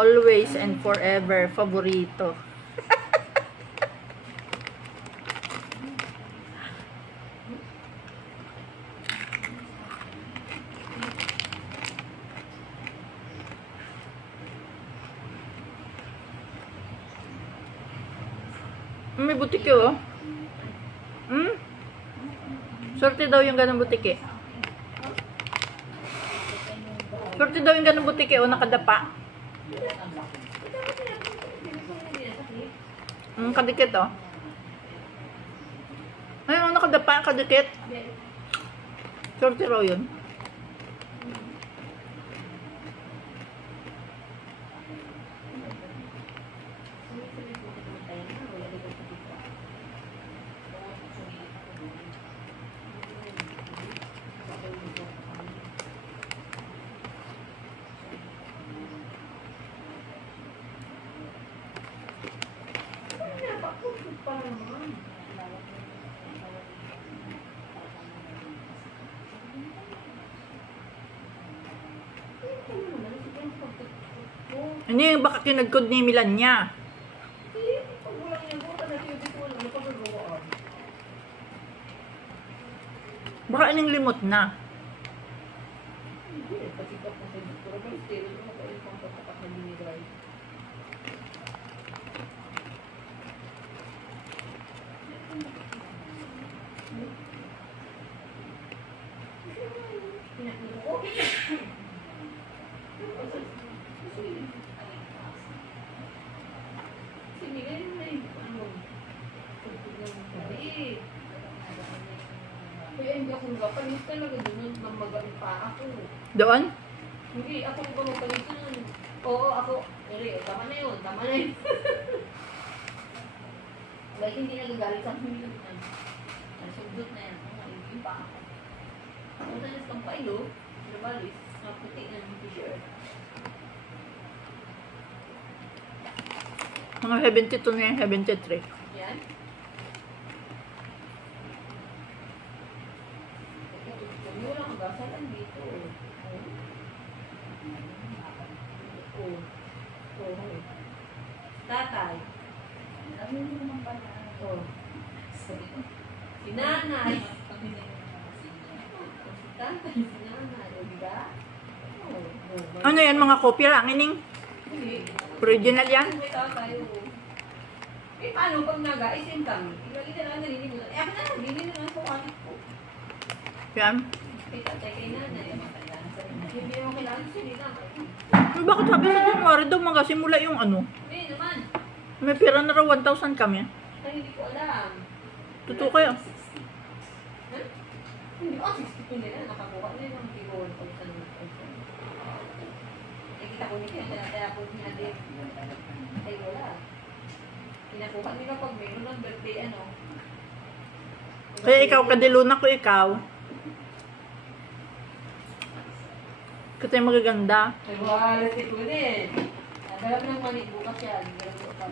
Always and forever. Favorito. May butike oh. Sorte daw yung ganang butike. Sorte daw yung ganang butike oh, nakadapa. Kadikit oh. Ayun, nakadapa, kadikit. Sorte raw yun. Ano yung baka kinagkod ni Milan niya? Baka anong limot na? Kaya hindi ako nagapalis talaga doon, mamagaan pa ako. Doon? Hindi, ako nagapalis doon. Oo, ako. Pero tama na yun, tama na yun. Bakit hindi nagagalit sa akin yun? Nasugdot na yan. Hindi pa ako. Ako na kang pailo, nabalis, naputi na yung t-shirt. Mga 72 na yan, 73. Yan. Wala kang gasalan dito. Tatay. Ano naman pala? Si nanay. Si tatay, si nanay. O diba? Ano yan, mga kopya lang, ining? Original yan? May tatay, o. Eh, paano pag nag-aisin kami? Ilagay na lang nalinin mo. Eh, ako na, nalinin na lang sa wallet ko. Yan. Kay tatay, kay nanay. Hindi mo kailangan siya nila. Bakit sabi sa January daw magasimula yung ano? Eh, naman. May pera na raw 1,000 kami. Ay, hindi ko alam. Totoo kaya? Hindi, 62 nila. Nakakuha nila ng kilo 1,000. Eh, kita ko nito. Kaya po niya din. Ay, wala. Pinakuha nila pag meron ng birthday, ano. Kaya ikaw, kadiluna ko ikaw. Kasi magaganda. Ay, wala si Kunin. Nadalam ng manig bukas yan. Nadalam ko pa.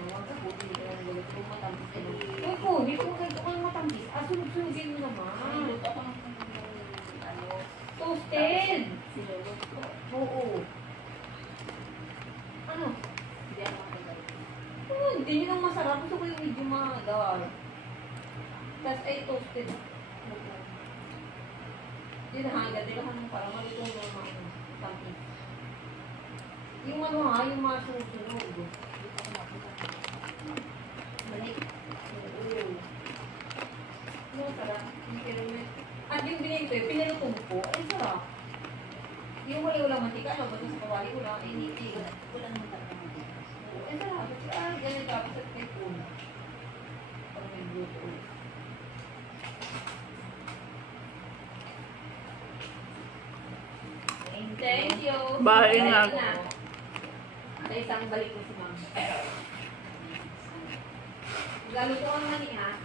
Huwag ka po, hindi ka na nagalit kung matamis. Uy ko, dito ko kayo kung matamis. Sunugin mo naman. Toasted! Oo. Ano? Hindi nyo nang masarap. Gusto ko yung medyo magar. Tapos ay toasted. Hindi na hanggang. Hindi ka nang parang malito ng mga tamis. Yung ano ha, yung mga susunod. Balik. Oo. Yung sarap. At yung binigay ko, pinalutong ko. Ay, sarap. Yung wala mantika, no? Ba't sa kawali, wala. Ay, hindi. Wala naman talaga. Oo, ay, sarap. Ah, ganyan tapos at may pool. Pag may bluetooth. Thank you. Bye nga. Sa isang balik ko si ma'am. Galuto ang mani ha.